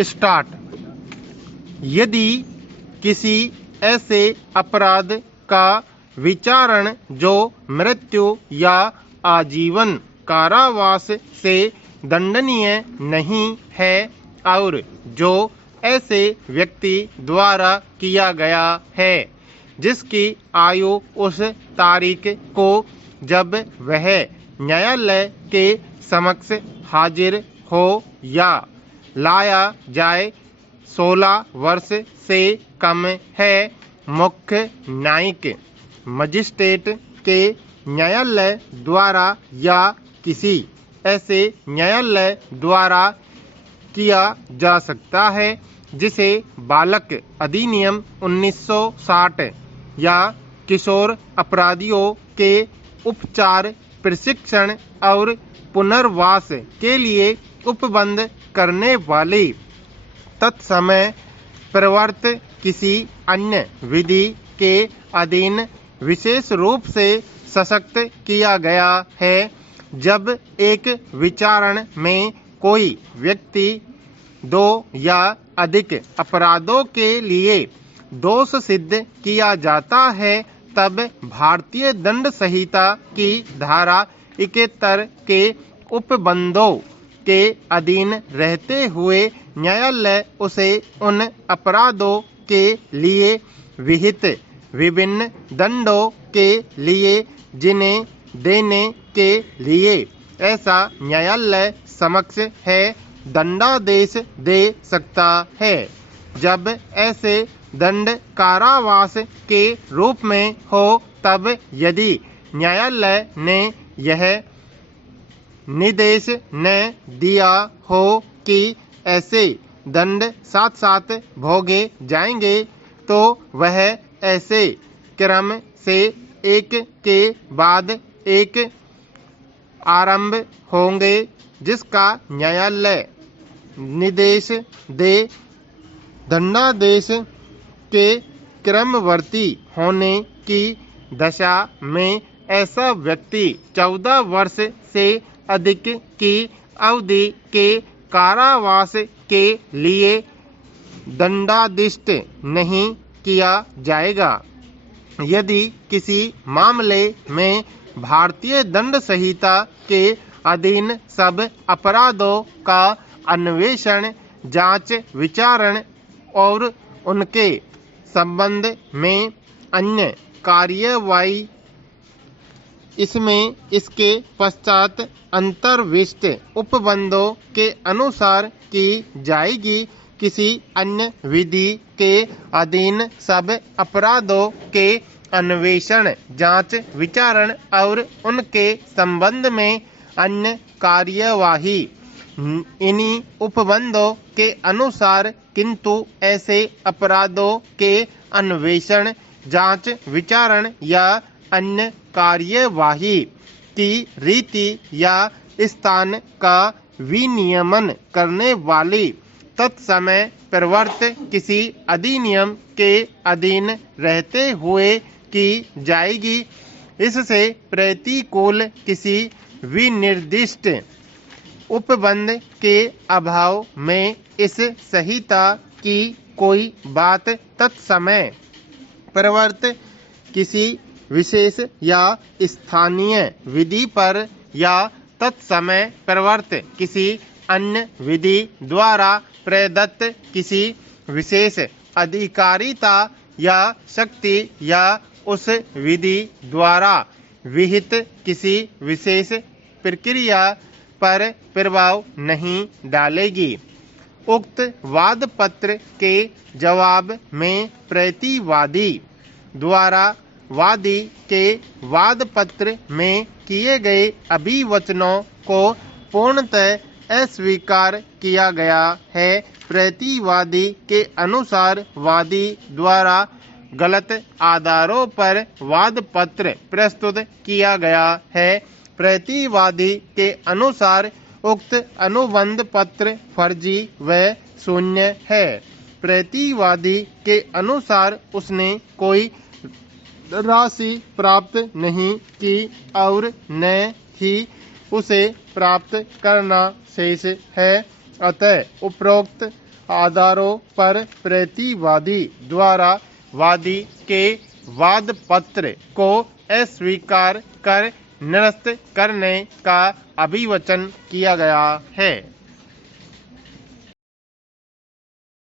Start. यदि किसी ऐसे अपराध का विचारण जो मृत्यु या आजीवन कारावास से दंडनीय नहीं है और जो ऐसे व्यक्ति द्वारा किया गया है जिसकी आयु उस तारीख को जब वह न्यायालय के समक्ष हाजिर हो या लाया जाए 16 वर्ष से कम है, मुख्य न्यायिक मजिस्ट्रेट के न्यायालय द्वारा या किसी ऐसे न्यायालय द्वारा किया जा सकता है जिसे बालक अधिनियम 1960 या किशोर अपराधियों के उपचार, प्रशिक्षण और पुनर्वास के लिए उपबंध करने वाली तत्समय प्रवर्त किसी अन्य विधि के अधीन विशेष रूप से सशक्त किया गया है। जब एक विचारण में कोई व्यक्ति 2 या अधिक अपराधों के लिए दोष सिद्ध किया जाता है तब भारतीय दंड संहिता की धारा 71 के उपबंधों के अधीन रहते हुए न्यायालय उसे उन अपराधों के लिए विहित विभिन्न दंडों के लिए जिन्हें देने के लिए ऐसा न्यायालय समक्ष है दंडादेश दे सकता है। जब ऐसे दंड कारावास के रूप में हो तब यदि न्यायालय ने यह निर्देश न दिया हो कि ऐसे दंड साथ साथ भोगे जाएंगे तो वह ऐसे क्रम से एक के बाद एक आरंभ होंगे जिसका न्यायालय निर्देश दे। दंडादेश के क्रमवर्ती होने की दशा में ऐसा व्यक्ति 14 वर्ष से अधिक की अवधि के कारावास के लिए दंडादिष्ट नहीं किया जाएगा। यदि किसी मामले में भारतीय दंड संहिता के अधीन सब अपराधों का अन्वेषण, जांच, विचारण और उनके संबंध में अन्य कार्यवाही इसमें इसके पश्चात अंतर्विष्ट उपबंधों के अनुसार की जाएगी। किसी अन्य विधि के अधीन सब अपराधों के अन्वेषण, जांच, विचारण और उनके संबंध में अन्य कार्यवाही इन्हीं उपबंधों के अनुसार, किंतु ऐसे अपराधों के अन्वेषण, जांच, विचारण या अन्य कार्यवाही की रीति या स्थान का विनियमन करने वाली तत्समय प्रवर्त किसी अधिनियम के अधीन रहते हुए की जाएगी। इससे प्रतिकूल किसी विनिर्दिष्ट उपबंध के अभाव में इस संहिता की कोई बात तत्समय प्रवर्त किसी विशेष या स्थानीय विधि पर या तत्समय प्रवर्त किसी अन्य विधि द्वारा प्रदत्त किसी विशेष अधिकारिता या शक्ति या उस विधि द्वारा विहित किसी विशेष प्रक्रिया पर प्रभाव नहीं डालेगी। उक्त वाद पत्र के जवाब में प्रतिवादी द्वारा वादी के वाद पत्र में किए गए अभिवचनों को पूर्णतः अस्वीकार किया गया है। प्रतिवादी के अनुसार वादी द्वारा गलत आधारों पर वाद पत्र प्रस्तुत किया गया है। प्रतिवादी के अनुसार उक्त अनुबंध पत्र फर्जी व शून्य है। प्रतिवादी के अनुसार उसने कोई राशि प्राप्त नहीं की और न ही उसे प्राप्त करना शेष है। अतः उपरोक्त आधारों पर प्रतिवादी द्वारा वादी के वाद पत्र को अस्वीकार कर निरस्त करने का अभिवचन किया गया है।